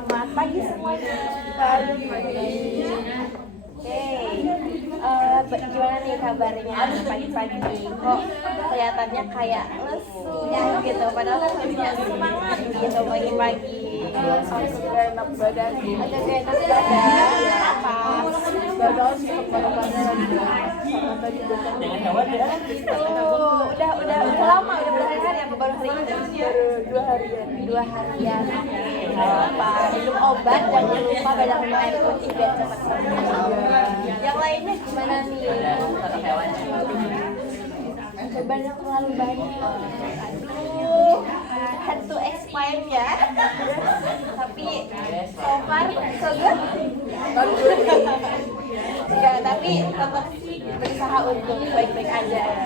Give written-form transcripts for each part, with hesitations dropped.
Selamat pagi semuanya. Pagi. Gimana nih kabarnya pagi-pagi? Kok kelihatannya kayak lesu gitu, padahal kan harusnya semangat gitu pagi-pagi. Agak gak enak badan. Agak gak enak badan. Apa? Badan sih kepala-kepala sama tadi besok. Gitu. Udah lama, udah berhari-hari apa baru hari ini? Baru 2 harian. 2 harian. Gak apa, minum obat, jangan lupa banyak minum air putih biar cepat sembuh. Yang lainnya gimana nih? Bebannya terlalu banyak. Aduh, had to explain ya. Tapi so far so good. Ya, tapi tetap berusaha untuk baik-baik aja ya.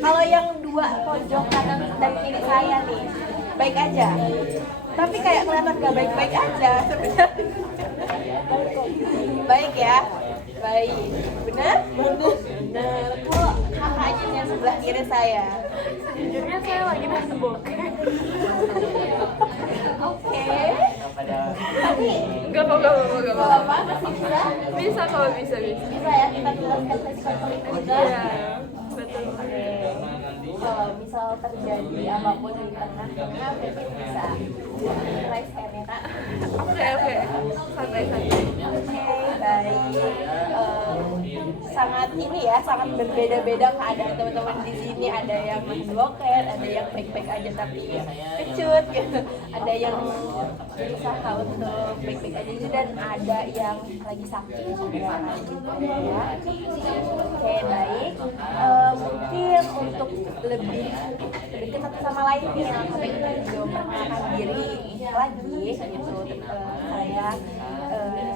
Kalau yang dua pojok kanan dan kiri saya nih, baik aja. Tapi kayak kelihatan gak baik-baik aja sebenarnya. Baik ya? Baik. Benar? Benar. Kok kakaknya yang sebelah kiri saya? Jujurnya saya lagi masuk bokeh. Oke. Tapi Enggak apa masih bisa? Bisa kalau bisa. Bisa ya, kita jelaskan resiko-resiko juga. Iya, betul. Oke. Kalau misal terjadi apapun di tengah-tengah, berarti bisa raise hand ya kak. Oke. Santai. Oke, baik. Sangat ini ya, sangat berbeda-beda keadaan teman-teman di sini. Ada yang masih boker, ada yang baik-baik aja tapi kecut gitu. Ada yang berusaha untuk baik-baik aja gitu, dan ada yang lagi sakit juga gitu ya. Oke, baik. Mungkin untuk lebih dekat satu sama lain nih, sampai kita juga memperkenalkan diri lagi gitu. Saya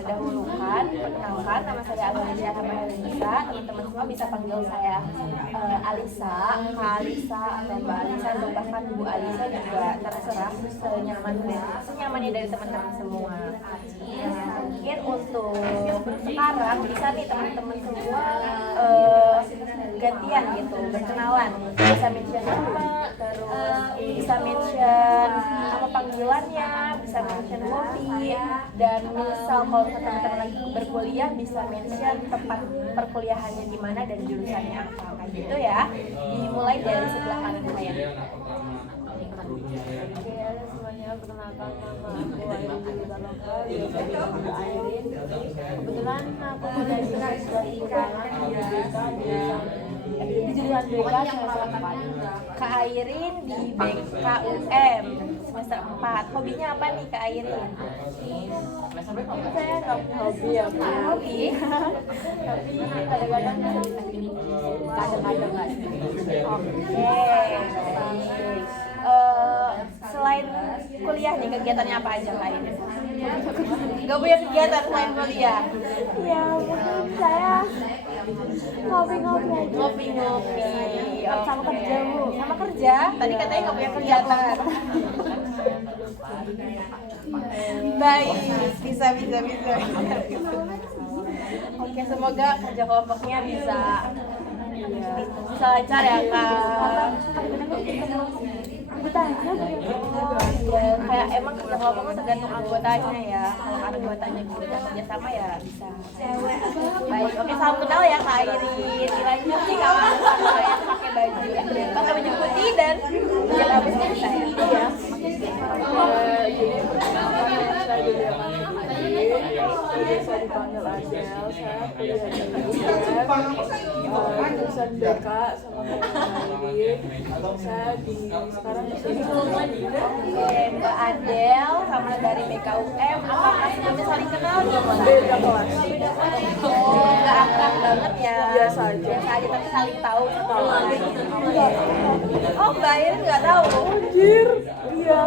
dahulukan, perkenalkan, nama saya Alisa Hamadalisa. Teman-teman semua bisa panggil saya Alisa, Kak Alisa atau Mbak Alisa, atau bahkan Bu Alisa juga terserah, senyamannya dari teman-teman semua. Nah, mungkin untuk sekarang bisa nih teman-teman semua gantian gitu, berkenalan, bisa mention nama, terus bisa mention nama panggilannya, bisa mention hobi, dan misal kalau teman-teman lagi berkuliah bisa mention tempat perkuliahannya di mana dan jurusannya apa, kayak gitu ya. Dimulai dari sebelah kanan saya. Oke, semuanya perkenalkan nama aku Airin Bilbaloka, biasa Airin. Kebetulan aku dari siswa sekarang di jurusan BK semester 4. Kak Airin di BKUM semester 4. Hobinya apa nih Kak Airin? Saya nggak punya hobi ya, Hobi? tapi kadang-kadang nggak. Oke, baik. Selain kuliah nih, kegiatannya apa aja Kak Airin? Gak punya kegiatan selain kuliah? Ya, mungkin saya ngopi-ngopi aja. Ngopi-ngopi. Sama kerja, Bu. Sama kerja? Tadi katanya gak punya kegiatan. Baik, bisa. Oke, semoga kerja kelompoknya bisa lancar ya Kak. Ya, kayak emang kerja kelompok itu tergantung anggotanya ya. Kalau anggotanya bisa kerja sama ya bisa. Baik, oke, salam kenal ya Kak Airin. Dilanjut nih kalau saya pakai baju putih dan yang habisnya bisa ya. Iya. Jadi perkenalkan, nama saya Julia Kansuti, biasa dipanggil Adel. Saya kuliah di jurusan BK sama Airin. Saya sekarang di sini. Oke, Mbak Adel sama dari BKUM, apakah sebelumnya saling kenal gimana? Beda kelas. Oh, nggak akrab banget ya? Biasa aja. Tapi saling tahu. Oh, Mbak Airin nggak tahu? Anjir, iya.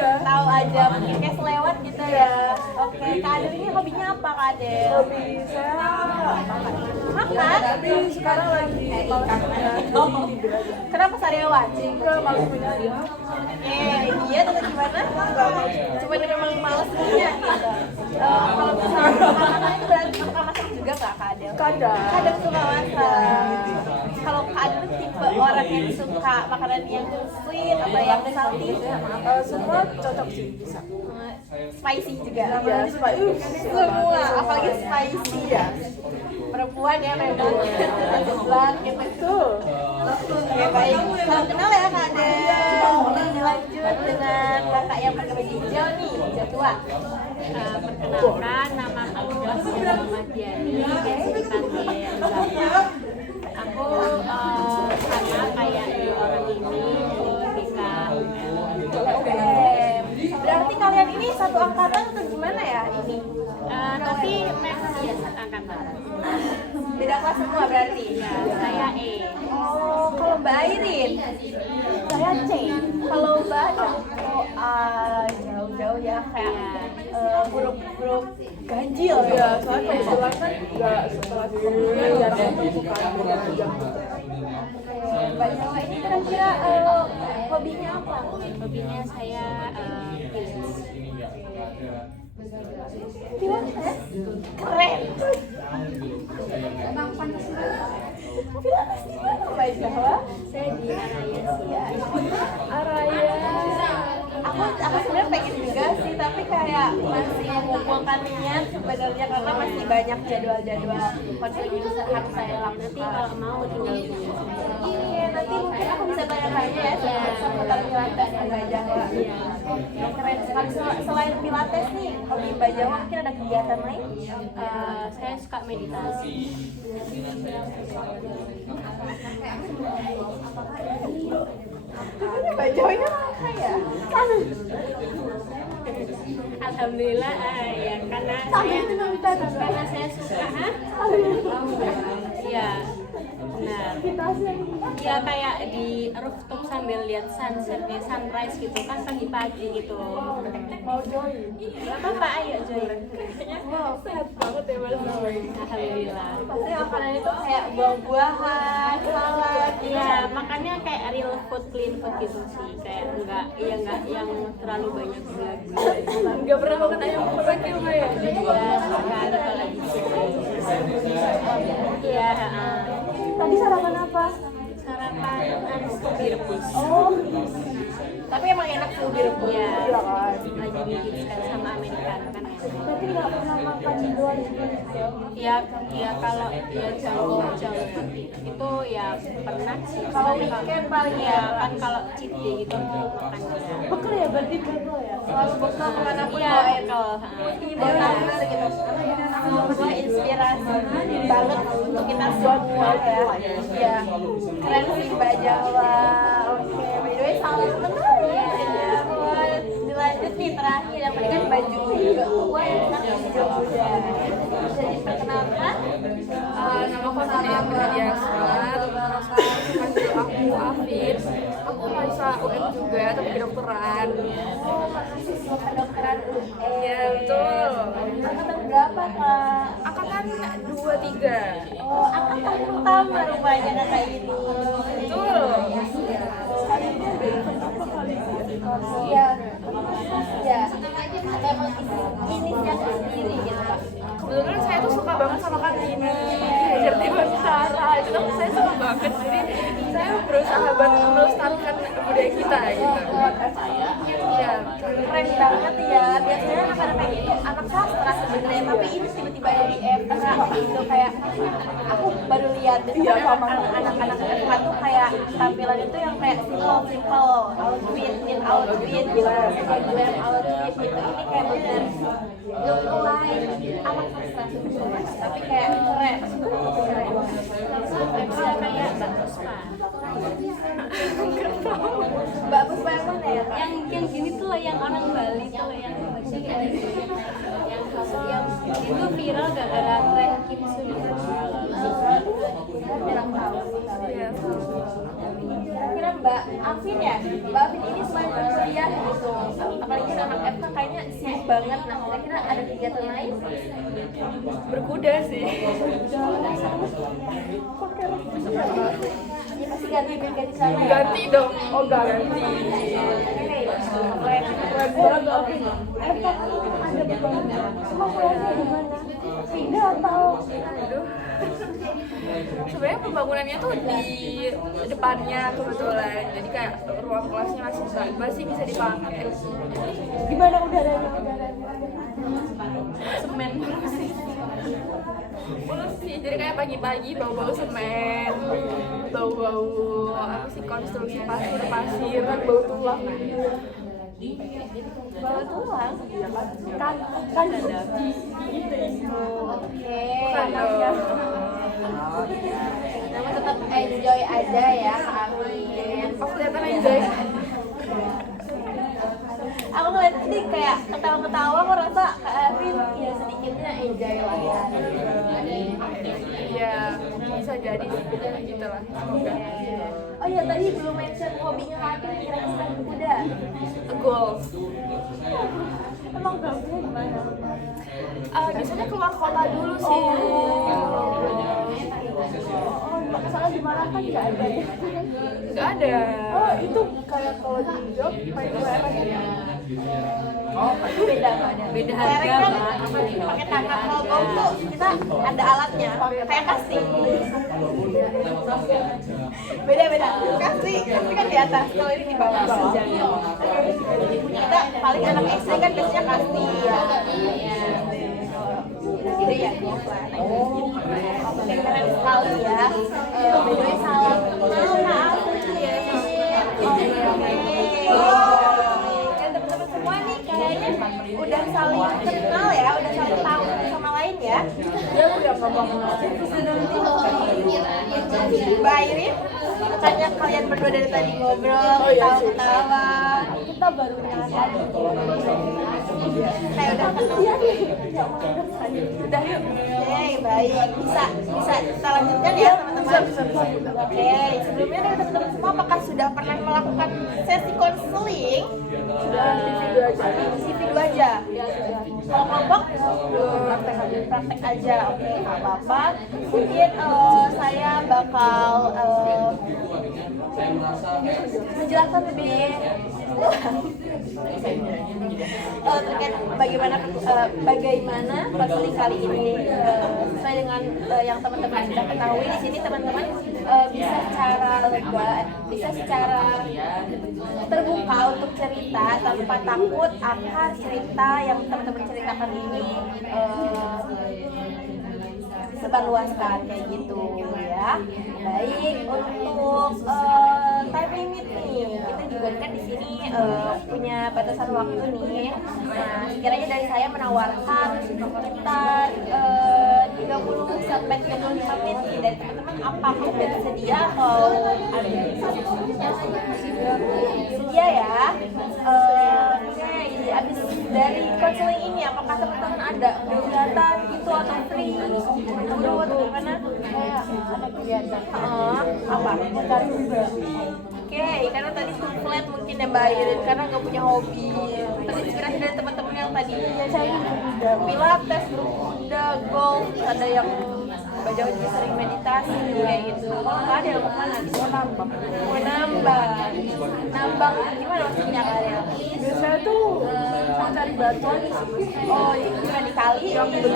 Tahu aja, mungkin kayak selewat gitu ya. Oke, Kak Adel ini hobinya apa Kak Adel? Hobi saya Makan? tapi sekarang lagi malas punya tidur aja. Kenapa sariawan? Enggak, malas punya dia. Iya atau gimana? Cuma memang males punya gitu. Kalau misalnya makanan itu berarti suka masak juga nggak Kak Adel? Kadang. Kadang suka masak. Kalau Kak Adel tipe orang orang yang suka makanan yang sweet atau yang salty? Semua cocok sih, bisa. Spicy juga. Iya, Semua, apalagi spicy ya. Perempuan ya memang sebelah gitu. Oke baik, salam kenal ya Kak Ade. Lanjut dengan kakak yang pakai baju hijau nih, hijau tua. Perkenalkan, nama aku Basira Madiani, biasa dipanggil Zafra. Aku sama kayak dua orang ini nikah. Oke, berarti kalian ini satu angkatan atau gimana ya ini? Tapi memang ya angkatan. Beda kelas semua berarti? Ya, saya E. Oh, kalau Mbak Airin? Saya C. Kalau Mbak Ada? Oh, jauh-jauh ya kayak grup-grup ganjil Iya, soalnya kebetulan kan nggak setelah kemudian dan bukan jam. Mbak Jawa ini kira-kira hobinya apa? Hobinya saya Pilates? Keren! Pilates di mana Mbak Jawa? saya di Araya sih. Araya. Aku sebenarnya pengen juga sih, tapi kayak masih mengumpulkan niat sebenarnya karena masih banyak jadwal-jadwal konseling yang harus saya lakukan. Nanti kalau mau tinggal punya. Iya, nanti mungkin aku bisa tanya-tanya ya seputar Pilates dan Mbak Jawa. Keren sekali. Selain Pilates nih, hobi Mbak Jawa mungkin ada kegiatan lain? Saya suka meditasi. Mbak Jawa ini orang kaya. Alhamdulillah ya karena saya suka iya benar ya kayak di rooftop sambil lihat sunset ya sunrise gitu kan pagi-pagi gitu Mau join? nggak apa-apa ayo join Wow, sehat banget ya Mas. alhamdulillah Pasti makanan itu kayak buah-buahan, salad. iya makanya kayak real food clean food gitu sih kayak enggak yang terlalu banyak gula-gula Nggak pernah makan ayam barbecue Mbak ya? ya sekali kalau iya Tadi sarapan apa? sarapan ubi rebus Oh, tapi emang enak sih ubi rebus. iya Iya kan? lagi dihidupkan sama americano kan enak. Berarti nggak pernah makan di luar gitu? ya kalau ya jauh itu ya pernah sih Kalau weekend paling ya kan kalau cheat day gitu makan bekal ya, berarti bekal ya? Selalu bekal kemanapun iya bawa ya? kalau Ini bawa nafas gitu. Semoga inspirasi banget untuk kita semua ya. Iya, keren sih Mbak Jawa. Oke, by the way salam kenal ya. Buat dilanjut nih terakhir yang tadi kan baju juga tua ya, kan hijau muda. Bisa diperkenalkan? Nama aku Nadia Pradiasra, panggil aku Afif. Aku mahasiswa UN juga, tapi kedokteran. Oh, mahasiswa kedokteran UN. Iya, betul. Angkatan berapa Kak? Angkatan 23. Oh, angkatan pertama rupanya kakak ini. Betul. Iya, iya. Atau emang inisiatif sendiri gitu Kak? Kebetulan saya tuh suka banget sama Kartini, diajar di Bantara, itu tuh saya suka banget. Jadi saya berusaha buat melestarikan budaya kita gitu. Iya, keren banget ya. Biasanya anak-anak kayak gitu anak sastra sebenarnya, tapi ini tiba-tiba ada di FK gitu kayak aku baru lihat anak-anak FK tuh kayak tampilan itu yang kayak simple outfit gitu, glam outfit gitu. Ini kayak bener look like anak sastra sebenarnya, tapi kayak keren. bisa kayak Mbak Puspa Mbak Puspa yang mana ya Kak? yang gini tuh loh yang orang Bali tuh loh yang itu viral gara-gara tren Kim Sun Kira Mbak Afin ya, Mbak Afin ini selain berkuliah gitu, apalagi anak FK kayaknya sibuk banget. Nah, kira-kira ada kegiatan lain? Berkuda sih. Ya pasti ganti sana ya. Ganti dong. Oh, ganti. Keren banget Mbak Afin. FK ada banget. Semua kuliahnya di mana? Pindah atau? Aduh. Sebenarnya pembangunannya tuh di depannya kebetulan, jadi kayak ruang kelasnya masih bisa dipakai. Gimana udaranya? Semen mulus sih, jadi kayak pagi-pagi bau-bau semen, bau-bau apa sih, konstruksi pasir kan bau tulang. Bawa tulang? Kan di oke. Namun tetap enjoy aja ya, amin. Aku kelihatan enjoy. Aku ngeliat tadi kayak ketawa-ketawa, aku rasa Kak Arvin ya sedikitnya enjoy lah ya. Iya, bisa jadi gitu lah. Semoga. Oh ya, tadi belum mention hobinya Kak Arvin, kira-kira kuda. Golf. Emang golfnya gimana? Biasanya keluar kota dulu sih. Soalnya di Malang kan nggak ada ya? Nggak ada. Oh, itu kayak kalau di Jog main lereng ya? Oh, beda ada. Beda harga, kan pakai tangan. Kalau golf tuh kita ada alatnya, kayak kasih. Beda. Kasih kan di atas, kalau ini di bawah. Kita paling anak SD kan biasanya kasih ya. Jadi ya, oke, keren sekali ya. Bedanya salam kenal Kak Afri ya. Oke. Dan teman-teman semua nih kayaknya udah saling kenal ya, udah saling tahu sama lain ya. Dia udah ngomong Mbak Irin, makanya kalian berdua dari tadi ngobrol, ketawa-ketawa. Kita baru nyadar. Kayak udah kesian nih. Udah yuk. Oke, baik. Bisa kita lanjutkan ya teman-teman. Oke, sebelumnya nih teman-teman semua, apakah sudah pernah melakukan sesi konseling? Sudah di video aja. Kalau kelompok praktek aja. Oke, nggak apa-apa. Mungkin saya bakal menjelaskan lebih terkait bagaimana konseling kali ini sesuai dengan yang teman-teman sudah ketahui. Di sini teman-teman bisa secara lega, bisa secara terbuka untuk cerita tanpa takut akan cerita yang teman-teman ceritakan ini sebarluaskan kayak gitu ya. Baik, untuk time limit nih, kita juga kan di sini punya batasan waktu nih. Nah, sekiranya dari saya menawarkan sekitar 30 sampai 35 menit nih dari teman-teman, apakah udah bersedia atau sedia ya? Oke, abis dari konseling ini apakah teman-teman ada kegiatan gitu atau free? Menurut gimana? Kayak ada kegiatan. Apa? Mencari juga. Oke, karena tadi tuh flat mungkin ya Mbak Irin, karena nggak punya hobi. Terinspirasi dari teman-teman yang tadi pilates, berkuda, golf, ada yang Mbak Jawa juga sering meditasi kayak gitu. Kalau nggak ada yang kemana? Bisa nambang. Mau nambang. Nambang gimana maksudnya kalian? Biasanya tuh cari batu aja sih. Oh, gimana di kali? Oh, itu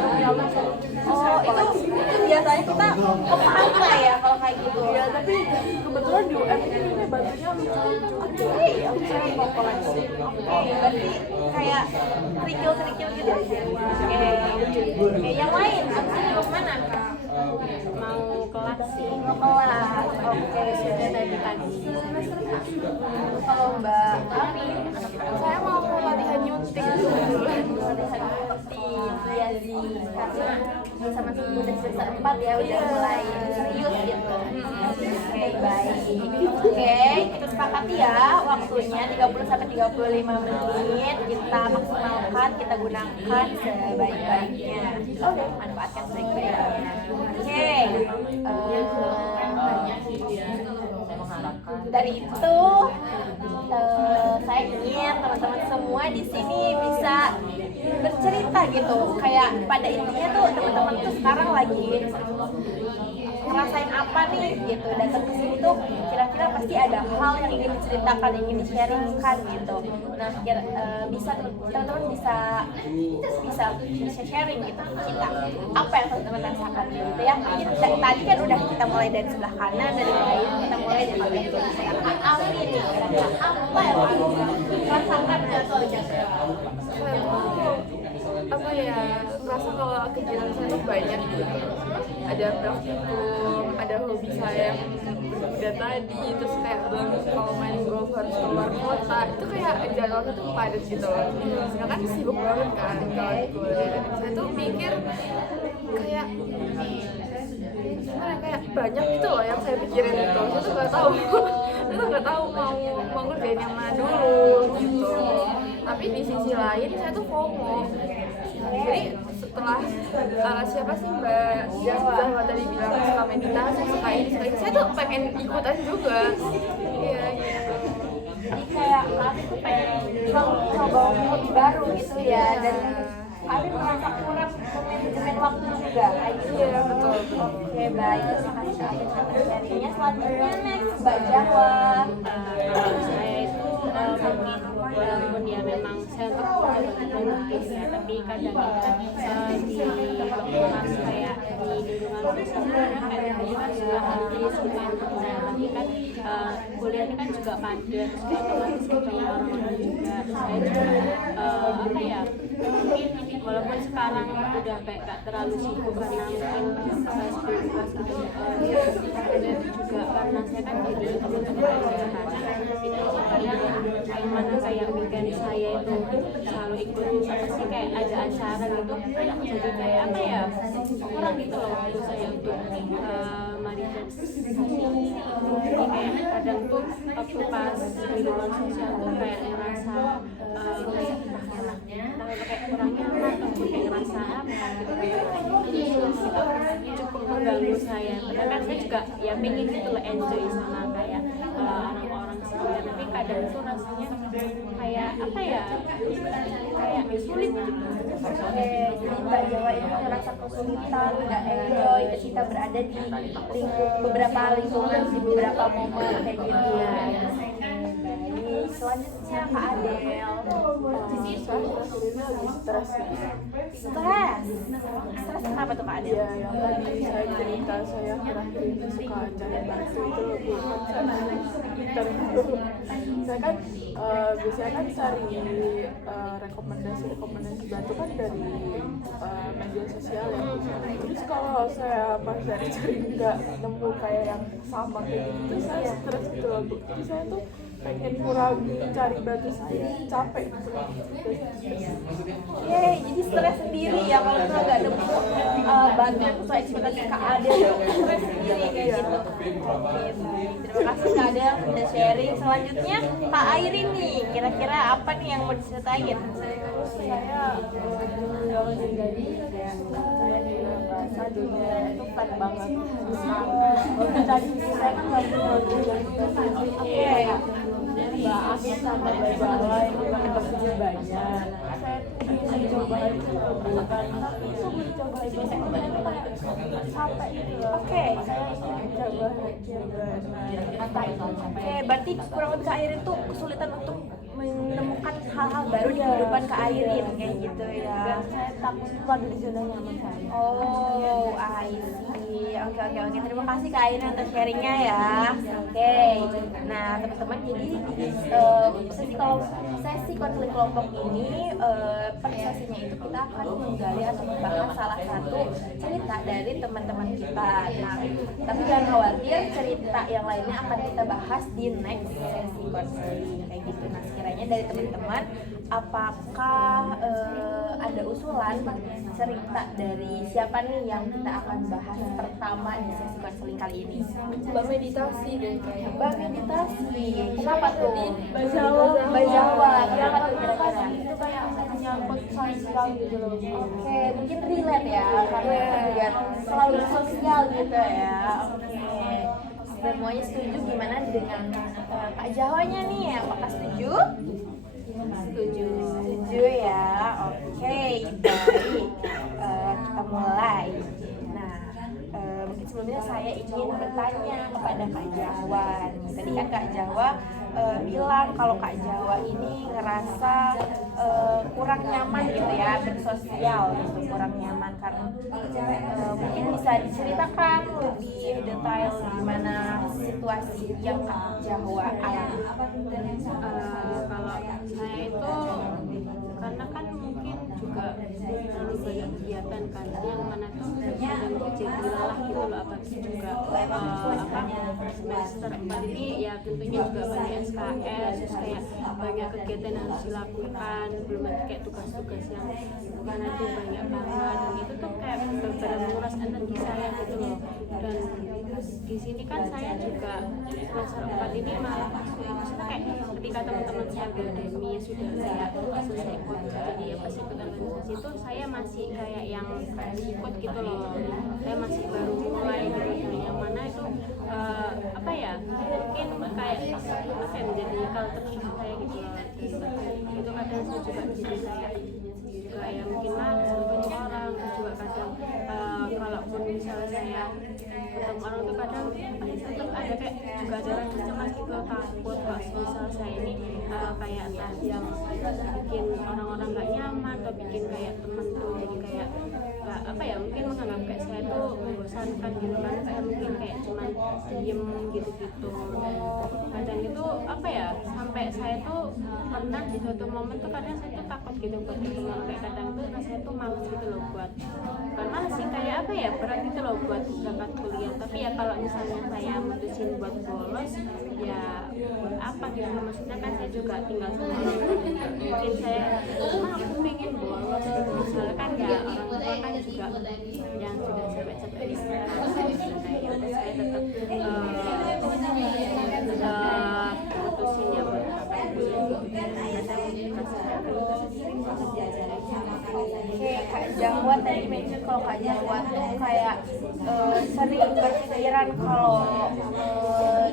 biasanya kita ke pantai ya kalau kayak gitu. Ya, tapi kebetulan di UM ini batunya lucu-lucu. Oke, aku sering mau koleksi. Oke, berarti kayak kerikil-kerikil gitu. Oke, yang lain, abis ini mau kemana? Mau kelas sih. Mau kelas. Oke, sudah dari pagi. Kalau Mbak Amin, Saya mau latihan nyunting dulu. latihan nyunting, iya sih, karena sama udah semester 4 ya, udah mulai serius gitu. Oke, baik. Oke, kita sepakati ya waktunya 30 sampai 35 menit, kita maksimalkan, kita gunakan sebaik-baiknya. Oke, manfaatkan sebaik-baiknya. Oke, dari itu saya ingin teman-teman semua di sini bisa bercerita gitu, kayak pada intinya tuh teman-teman tuh sekarang lagi ngerasain apa nih gitu, datang ke sini tuh kira-kira pas pasti ada hal yang ingin diceritakan, ingin di-sharingkan gitu. Nah, bisa teman-teman bisa sharing gitu kita apa yang teman-teman rasakan gitu ya. Mungkin tadi kan udah kita mulai dari sebelah kanan, dari lain kita mulai dari bagian sebelah Amin nih, apa yang rasakan atau apa ya, merasa kalau kegiatan saya tuh banyak gitu. Ada praktikum, ada hobi saya yang berbeda tadi, terus kayak belum kalau main golf harus keluar kota, itu kayak jadwalnya tuh padat gitu loh. Sedangkan sibuk banget kan kalau di kuliah. Saya tuh mikir kayak gimana, kayak banyak gitu loh yang saya pikirin itu. Saya tuh nggak tahu mau ngerjain yang mana dulu gitu. Tapi di sisi lain saya tuh FOMO. Jadi setelah siapa sih Mbak Jawa tadi bilang suka meditasi, suka ini, saya tuh pengen ikutan juga. Iya gitu. Jadi kayak kami tuh pengen coba hobi baru gitu ya, dan kami merasa kurang manajemen waktu juga kayak gitu. Iya betul. Oke, baik, terima kasih atas sharingnya. Selanjutnya next Mbak Jawa. Kalau saya itu mungkin walaupun ya memang saya untuk coba produktif ya, tapi kadang di pas kayak di lingkungan sebenarnya kayak tadi kan juga habis gitu ya. Nah, tapi kan kuliah ini kan juga padat, otomatis ketemu orang-orang juga. Saya juga apa ya, mungkin walaupun sekarang udah kayak gak terlalu sibuk karena mungkin saya tugas itu juga karena saya kan jadi teman-teman aja kan, itu kadang yang mana kayak weekend saya itu selalu ikut apa sih kayak ada acara gitu, jadi kayak apa ya, kurang gitu loh waktu saya untuk manifestasi. Jadi kayak kadang tuh waktu pas di luar sosial tuh kayak ngerasa kayak kurang nyaman atau kayak ngerasa apa gitu, itu cukup mengganggu saya. Padahal kan saya juga ya pengen gitu loh enjoy sama kayak orang-orang sekitar, tapi kadang tuh rasanya kayak apa ya, kayak sulit gitu. Oke, jadi Mbak Jawa ini merasa kesulitan, nggak enjoy ketika berada di beberapa lingkungan, di beberapa momen kayak gitu ya. Baik, selanjutnya Kak Adel. Stres kenapa tuh Kak Adel? Ya, yang tadi saya cerita saya akhir-akhir ini suka cari batu itu saya kan biasanya kan cari rekomendasi batu kan dari media sosial ya. Terus kalau saya pas cari nggak nemu kayak yang sama kayak gitu, saya stres gitu loh. Jadi saya tuh pengen kurangi cari batu sendiri, capek gitu. Oke, jadi stres sendiri ya kalau kita nggak nemu batu yang sesuai ekspektasi Kak Adel, stres sendiri kayak gitu. Oke, baik. Terima kasih Kak Adel udah sharing. Selanjutnya Kak Airin nih, kira-kira apa nih yang mau diceritain? Saya kalau dari saya di bahasa dunia itu flat banget. Tadi saya kan lagi belajar yang bahas sama Jawa yang memang banyak. Saya tuh mencoba itu bukan mencoba itu capek gitu. Oke. Saya mencoba apa itu? Oke, berarti kurang lebih Kak Airin tuh kesulitan untuk menemukan hal-hal baru di kehidupan Kak Airin kayak gitu ya. Dan saya takut keluar dari zona nyaman saya. Oh, I see. Oke. Terima kasih Kak Airin atas sharingnya ya. Oke. Nah, teman-teman, jadi sesi konseling kelompok ini per sesinya itu kita akan menggali atau membahas salah satu cerita dari teman-teman kita. Nah, tapi jangan khawatir, cerita yang lainnya akan kita bahas di next sesi konseling kayak gitu. Nah, sekiranya dari teman-teman, apakah ada usulan cerita dari siapa nih yang kita akan bahas pertama di sesi konseling kali ini? Mbak meditasi deh kayaknya. Mbak meditasi, kenapa tuh? Mbak Jawa Yang kira-kira? itu kayak menyangkut sosial gitu loh. Oke, mungkin relate ya, karena kita juga selalu sosial gitu ya. Oke, semuanya setuju gimana dengan Kak Jawanya nih? Apakah setuju? Setuju ya. Oke, baik. Kita mulai. Nah, mungkin sebelumnya saya ingin bertanya kepada Kak Jahwan. Tadi kan Kak Jawa bilang kalau Kak Jawa ini ngerasa kurang nyaman gitu ya bersosial gitu, kurang nyaman karena mungkin bisa diceritakan lebih detail gimana situasi yang Kak Jawa alami. Kalau saya itu karena kan mungkin juga terlalu banyak kegiatan kan yang mana tuh kadang jadi lelah gitu loh, apalagi juga semester 4 ini ya tentunya juga banyak SKS, terus kayak banyak kegiatan yang harus dilakukan, belum lagi kayak tugas-tugas yang karena itu banyak banget, dan itu tuh kayak benar-benar menguras energi saya gitu loh. Dan di sini kan saya juga semester 4 ini malah maksudnya kayak ketika teman-teman saya udah demi sudah kayak selesai ikut jadi pas ikut organisasi itu saya masih kayak yang ikut gitu loh, saya masih baru mulai gitu, dan yang mana itu apa ya mungkin kayak apa ya menjadi culture saya gitu loh. Itu kadang saya juga jadi kayak ya mungkin lah ketemu orang, terus juga kadang kalaupun misalnya saya ketemu orang tuh kadang tetap ada kayak juga ada rasa cemas gitu, takut kalau misal saya ini kayak entah yang bikin orang-orang nggak nyaman atau bikin kayak temen tuh jadi kayak nggak apa ya mungkin menganggap kayak saya tuh membosankan gitu kan, saya mungkin kayak cuman diem gitu-gitu. Kadang itu apa ya sampai saya tuh pernah di suatu momen tuh kadang saya tuh takut gitu buat ketemu orang, kayak kadang tuh rasanya tuh males gitu loh buat bukan males sih kayak apa ya berat gitu loh buat berangkat kuliah. Tapi ya kalau misalnya saya mutusin buat bolos ya buat apa gitu, maksudnya kan saya juga tinggal sama orang, mungkin saya aku pengen bolos gitu misalnya kan ya orang tua kan juga yang sudah capek-capek di sekolah ya udah saya tetap mutusin ya buat apa kuliah gitu, kadang Oke, Kak Jawa tadi mention kalau Kak Jawa tuh kayak sering berpikiran kalau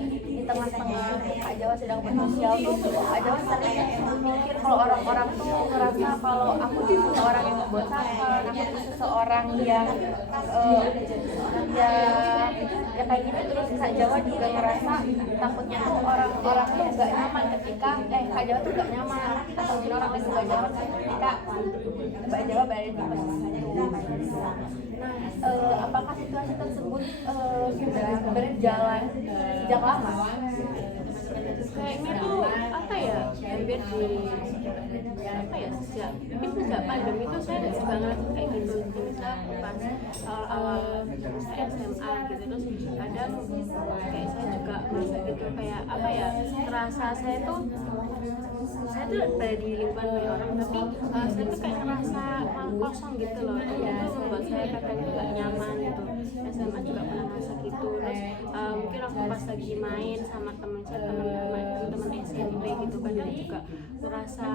di tengah-tengah Kak Jawa sedang bersosial tuh Kak Jawa sering mikir kalau orang-orang tuh ngerasa kalau aku tuh seseorang yang membosankan, aku tuh seseorang yang ya kayak gitu. Terus Kak Jawa juga ngerasa takutnya tuh orang-orang tuh gak nyaman ketika Kak Jawa tuh gak nyaman atau mungkin orang lain gak nyaman ketika Mbak Jawa berada di posisi itu. Nah, apakah situasi tersebut sudah berjalan sejak lama? kayaknya tuh apa ya hampir di apa ya sejak pandemi itu saya juga ngerasain kayak gitu, misal pas awal-awal saya SMA gitu, terus kadang kayak saya juga merasa gitu kayak apa ya terasa saya tuh berada di lingkungan banyak orang tapi saya tuh kayak ngerasa kosong gitu loh, itu membuat saya kadang juga nyaman gitu. SMA juga pernah merasa gitu, terus mungkin waktu pas lagi main sama teman saya teman SMP gitu kadang juga merasa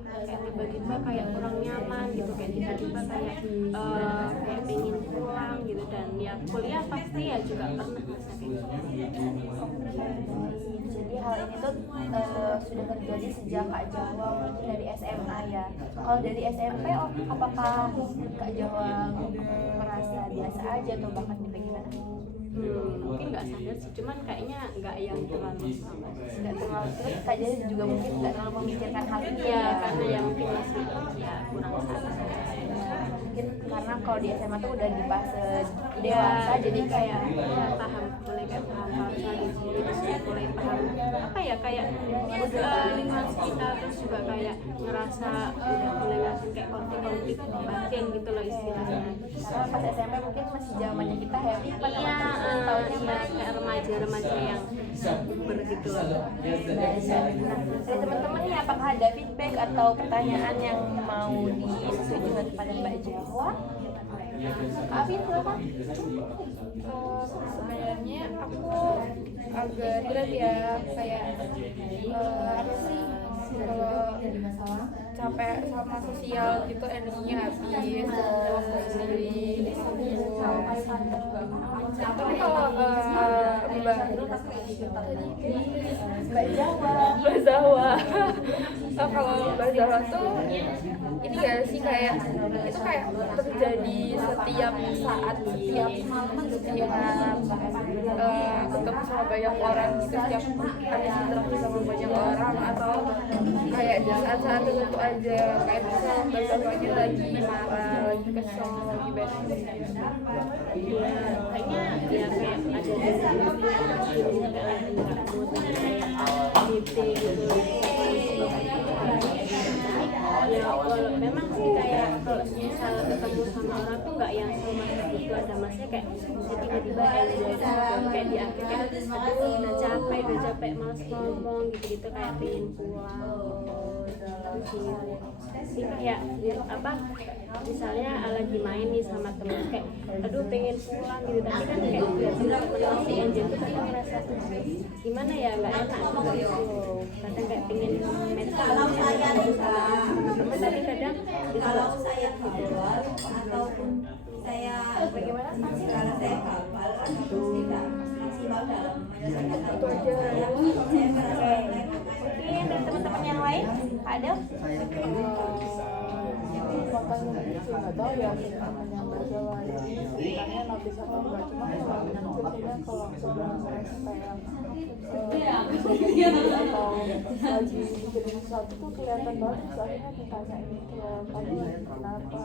kayak tiba-tiba kayak kurang nyaman gitu, kayak tiba-tiba kayak kayak pengen pulang gitu. Dan ya kuliah pasti ya juga pernah merasa kayak gitu. Jadi hal ini tuh sudah terjadi sejak Kak Jawa mungkin dari SMA ya. Kalau dari SMP, apakah Kak Jawa merasa biasa aja atau bahkan bagaimana? Mungkin nggak sadar sih, cuman kayaknya nggak yang terlalu Nggak terlalu terus Kak Jawa juga mungkin nggak terlalu memikirkan hal itu ya, karena ya mungkin masih ya kurang sadar. Mungkin karena kalau di SMA tuh udah di fase dewasa jadi kayak paham, mulai kayak paham sekali sih, terus mulai paham apa ya kayak lingkungan sekitar, terus juga kayak ngerasa udah mulai ngerasain kayak konflik batin gitu loh istilahnya. karena pas SMP mungkin masih zamannya kita happy Iya, kayak remaja yang begitu loh. Dari teman-teman nih apakah ada feedback atau pertanyaan yang mau ditujukan kepada Mbak Jawa? Afin, silakan. Sebenarnya aku agak berat ya kayak apa sih kalau capek sama sosial gitu energinya habis, waktu sendiri. Tapi kalau Mbak Zawa kalau Mbak Zawa tuh ini gak sih kayak itu kayak terjadi setiap saat, setiap setiap ketemu sama banyak orang gitu, setiap ada interaksi sama banyak orang, atau kayak di saat-saat tertentu aja, kayak misal Mbak Zawanya lagi marah, lagi kesel, lagi bad mood gitu. Ya, kayaknya ya kayak ada di sini juga lagi nggak mood kayak gitu gitu. Ya kalau memang sih kayak kalau misal ketemu sama orang tuh nggak yang sama itu, ada masnya kayak bisa tiba-tiba enjoy kayak di akhir kan aduh udah capek malas ngomong gitu kayak pengen pulang sih kayak apa misalnya lagi main nih sama temen kayak aduh pengen pulang gitu, tapi kan kayak si Angel tuh kadang ngerasa gimana ya nggak enak gitu, kadang kayak pengen main sama temen, tapi kadang kalau saya keluar ataupun saya bagaimana kalau saya kapal ataupun tidak maksimal dalam menyelesaikan Itu aja ya. saya merasa Mungkin dari teman-teman yang lain ada? Makanya sih nggak tahu ya teman-teman yang berjawa ya sekitarnya notice atau enggak, cuma biasanya kalau sudah merasa kayak atau lagi mikirin sesuatu tuh kelihatan banget, soalnya ditanyain ya kamu lagi kenapa,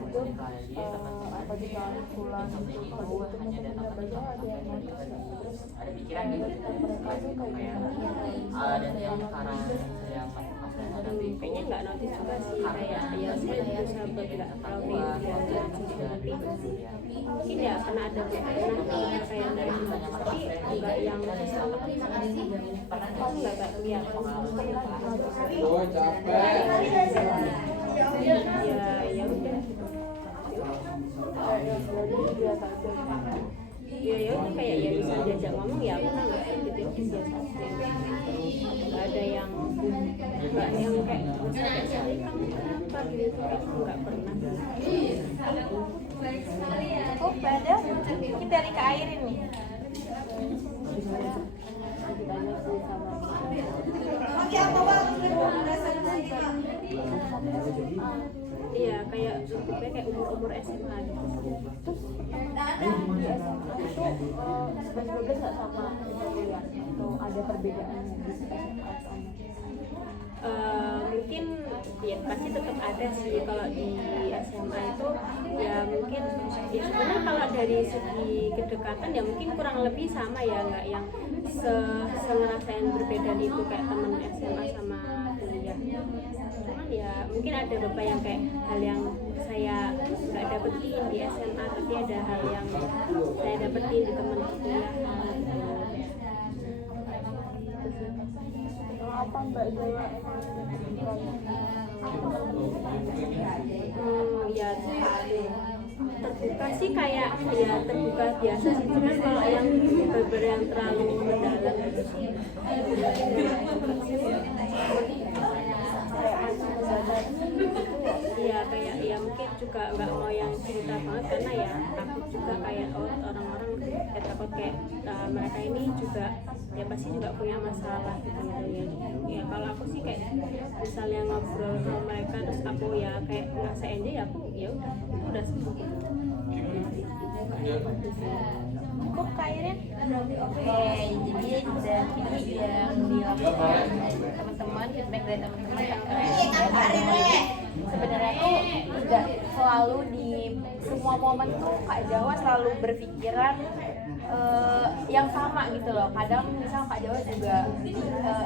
itu apa ditanyain pulang gitu. Kalau dari teman-temannya berjawa ada yang notice ya, terus mereka tuh kayak kayaknya nggak notice juga sih, kayak ya saya berusaha buat nggak terlalu belajar tapi mungkin ya pernah ada beberapa kayak dari tapi nggak yang nggak kelihatan ya udah ya udah kayak ya bisa diajak ngomong ya aku nggak gitu biasa nggak ada yang kayak misalnya kamu kenapa gitu nggak pernah. Oh, ada mungkin dari Kak Airin nih. Iya kayak lebih kayak umur SMA gitu. sebenarnya nggak sama ya, atau ada perbedaannya di SMA atau Mungkin ya pasti tetap ada sih kalau di SMA itu ya mungkin ya sebenarnya kalau dari segi kedekatan ya mungkin kurang lebih sama ya, nggak yang ngerasain berbeda itu kayak temen SMA sama kuliah. Cuman ya mungkin ada beberapa yang kayak hal yang saya nggak dapetin di SMA tapi ada hal yang saya dapetin di temen kuliah. apa Mbak Jawa Ya terbuka sih kayak ya terbuka biasa sih, cuman kalau yang beberapa yang terlalu mendalam itu sih ya kayak ya mungkin juga nggak mau yang cerita banget karena ya takut juga kayak orang-orang kayak takut kayak mereka ini juga ya pasti juga punya masalah gitu ya kalau aku sih kayak misalnya ngobrol sama mereka terus aku ya kayak ngerasa enjoy ya aku ya udah sembuh gitu. Cukup Kak Airin? Oke, jadi dari yang dilakukan teman-teman, feedback dari teman-teman sebenarnya tuh tidak selalu di semua momen tuh Kak Jawa selalu berpikiran yang sama gitu loh. Kadang misal Kak Jawa juga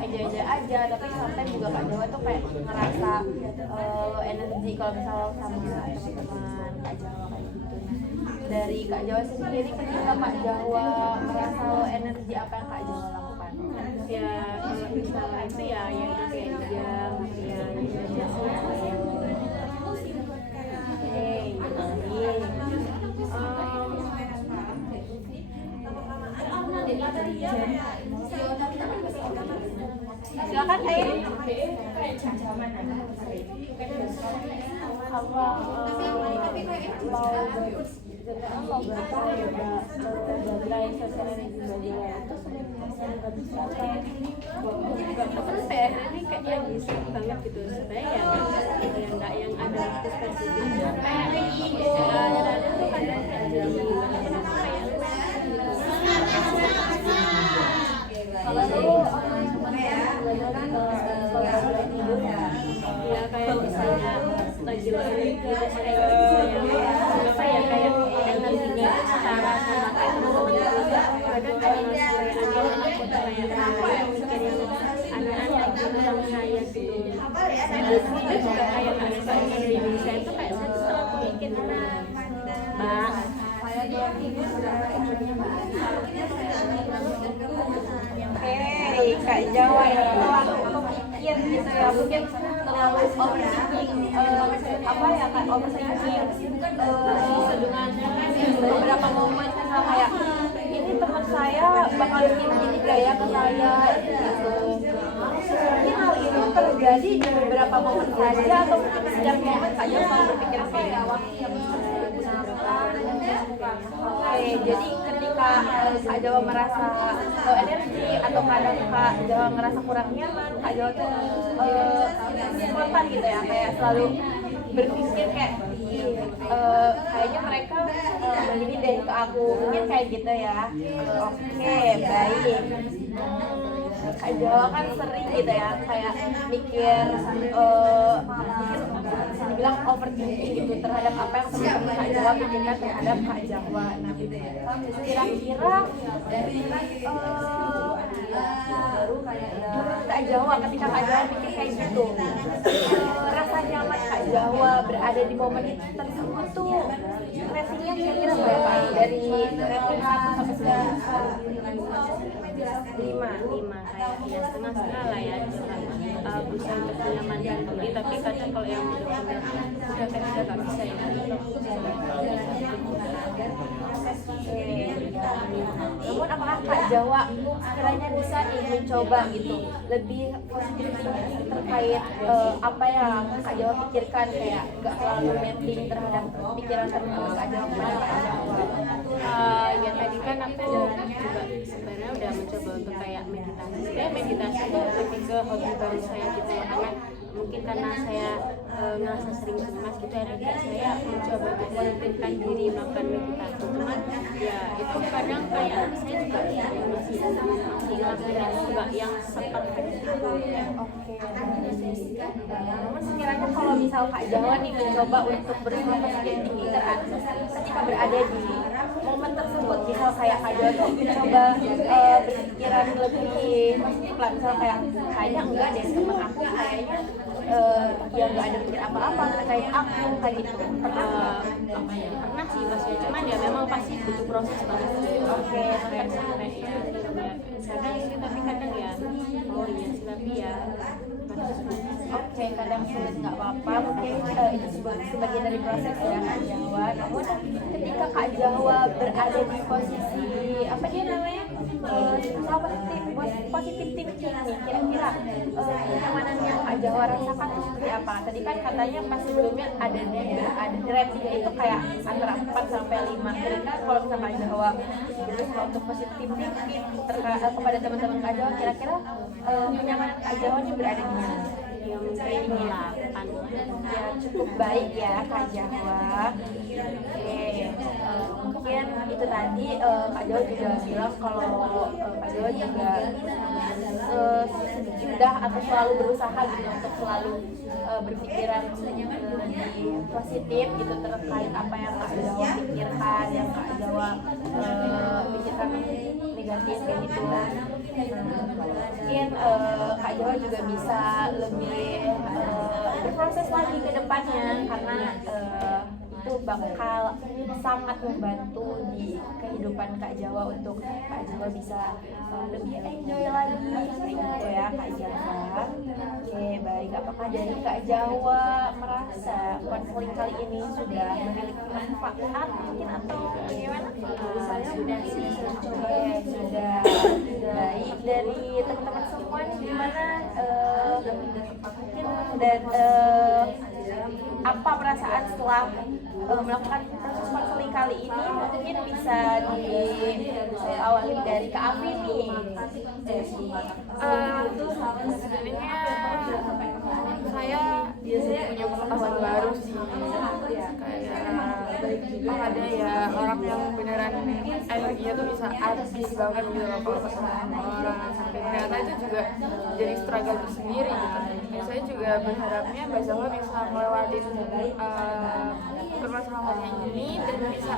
enjoy aja, tapi sampai juga Kak Jawa tuh kayak ngerasa energi kalau misal sama teman-teman Kak Jawa kayak gitu. Dari Kak Jawa sendiri ketika Kak Jawa merasa energi, apa yang Kak Jawa lakukan? Ya kalau misalnya itu ya kayak diam ya biasa. Silakan silakan Ain. Apa mau bertanya dari sosial media itu sering melibatkan terus ya ini kayak lagi sering banget gitu sebenarnya ya nggak yang ada waktu spesifik kayak ada tuh kadang jadi kayak Kalau dulu ya kayak misalnya lagi gitu kayak apa ya kayak energinya setara sama kayak teman-teman kadang kayak ada mikir yang anak-anak gitu sama saya gitu saya juga kayak nggak bisa diri saya itu kayak saya tuh selalu mikir mbak Oke, Kak Jawa ya, aku mikir gitu ya, mungkin terlalu overthinking, apa ya kan, overthinking dengan beberapa momen misal kayak ini teman saya bakal bikin gini gak ya ke saya gitu. Mungkin hal itu terjadi di beberapa momen saja atau mungkin setiap momen Kak Jawa selalu berpikir kayak Oke, jadi ketika Kak Jawa merasa low energi atau kadang Kak Jawa ngerasa kurang nyaman, Kak Jawa tuh spontan gitu ya, kayak selalu berpikir kayak kayaknya mereka begini deh ke aku, mungkin kayak gitu ya. Oke, baik. Kak Jawa kan sering gitu ya, kayak mikir dibilang overthinking gitu terhadap apa yang teman-teman Kak Jawa pikirkan terhadap Kak Jawa. Nah, kira-kira menurut Kak Jawa ketika Kak Jawa pikir kayak gitu, rasa nyaman Kak Jawa berada di momen itu tersebut tuh ratingnya kira-kira berapa? Dari rating 1 sampai 9? 5 kayak ya setengah-setengah lah ya berusaha untuk menyamankan diri tapi kadang kalau yang udah kayak udah gak bisa ya namun apakah Kak Jawa kiranya bisa nih mencoba gitu lebih positif terkait apa yang Kak Jawa pikirkan, kayak gak selalu netting terhadap pikiran teman-teman Kak Jawa kepada Kak Jawa? Ya tadi kan aku juga sebenarnya udah mencoba untuk kayak meditasi. Sebenarnya meditasi itu lebih ke hobi baru saya gitu ya, karena mungkin karena saya ngerasa sering cemas gitu ya, dan saya mencoba untuk menenangkan diri melakukan meditasi. Cuman ya itu kadang kayak saya juga masih ngelakuin itu juga yang seperfect itu. Oke. Namun sekiranya kalau misal Kak Jawa nih mencoba untuk berpikir tinggi ketika berada di momen tersebut, misal kayak Kak Jawa tuh mencoba berpikiran lebih positif lah, misal kayak kayaknya enggak deh teman aku kayaknya ya nggak ada pikir apa-apa terkait aku kayak gitu. Pernah sih maksudnya, cuman ya memang pasti butuh proses banget. Oke, Kadang sih tapi kadang ya oh iya sih tapi ya Oke, kadang sulit nggak apa-apa, mungkin itu sebagian dari proses ya Kak Jawa. Namun ketika Kak Jawa berada di posisi apa dia namanya positif thinking nih, kira-kira kenyamanan yang Kak Jawa rasakan itu seperti apa? Tadi kan katanya pas sebelumnya ada ratingnya itu kayak antara 4 sampai 5. Kira-kira kalau misalnya Kak Jawa berusaha untuk positif thinking kepada teman-teman Kak Jawa, kira-kira kenyamanan Kak Jawa ini berada di mana? yang mungkin 8 Ya cukup baik ya Kak Jawa. Oke, mungkin itu tadi Kak Jawa juga bilang kalau Kak Jawa juga sudah atau selalu berusaha gitu untuk selalu berpikiran lebih positif gitu terkait apa yang Kak Jawa pikirkan, yang Kak Jawa pikirkan negatif kayak gitu. Mungkin Kak Jawa juga bisa lebih berproses lagi ke depannya karena itu bakal sangat membantu di kehidupan Kak Jawa untuk Kak Jawa bisa lebih enjoy lagi kayak gitu ya Kak Jawa. Oke, baik. apakah dari Kak Jawa merasa konseling kali ini sudah memiliki manfaat mungkin atau bagaimana? Sudah sih. Oke, sudah baik. Dari teman-teman semua nih gimana mungkin dan apa perasaan setelah melakukan proses konseling kali ini, mungkin bisa diawali dari Kak Afi nih. Sebenarnya saya punya pengetahuan baru sih, kayak ada ya orang yang beneran energinya tuh bisa habis banget gitu loh kalau ketemu sama orang, sampai ternyata itu juga jadi struggle tersendiri gitu. Ya, saya juga berharapnya Mbak Zahwa bisa melewati permasalahannya ini dan bisa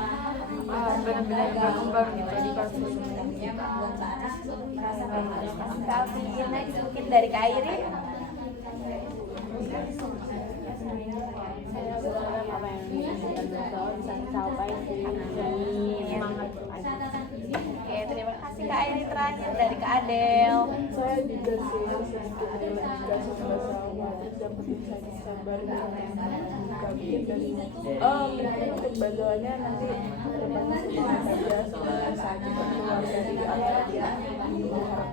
benar-benar berkembang gitu di konseling kita. Kak Afi, next mungkin dari Kak Airi. Saya berharap apa yang bisa dicapai sih. Semangat aja. Oke, terima kasih Kak Airi. Terakhir dari Kak Adel. Saya juga sih sedikit dikasih sama dan penting saya sabar dan mungkin dari mungkin untuk bantuannya nanti depannya semangat aja semoga saat kita keluar dari apa dia berharap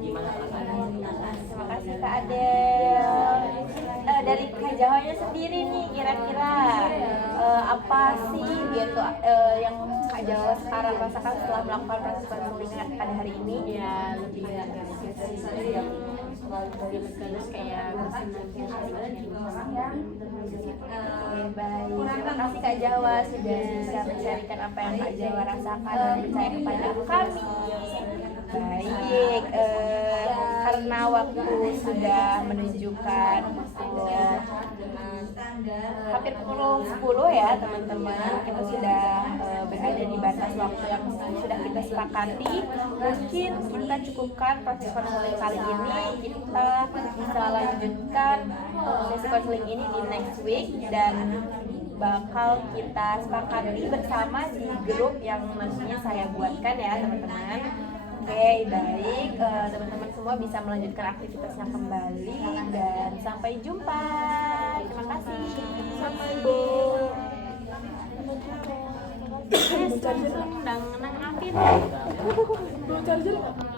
Terima kasih Kak Adel. Dari Kak Jawanya sendiri nih, kira-kira apa sih gitu yang Kak Jawa sekarang rasakan setelah melakukan proses konseling pada hari ini? Ya lebih yang lebih terus kayak Baik, terima kasih Kak Jawa sudah bisa menceritakan apa yang Kak Jawa rasakan dan percaya kepada kami. Baik, karena waktu sudah menunjukkan hampir pukul 10 ya teman-teman, kita sudah berada di batas waktu yang sudah kita sepakati. Mungkin kita cukupkan proses konseling kali ini, kita bisa lanjutkan sesi konseling ini di next week dan bakal kita sepakati bersama di grup yang nantinya saya buatkan ya teman-teman. Oke, baik, teman-teman semua bisa melanjutkan aktivitasnya kembali dan sampai jumpa. Terima kasih. sampai Bu. Yes, langsung nang Afin. Bu charger nggak?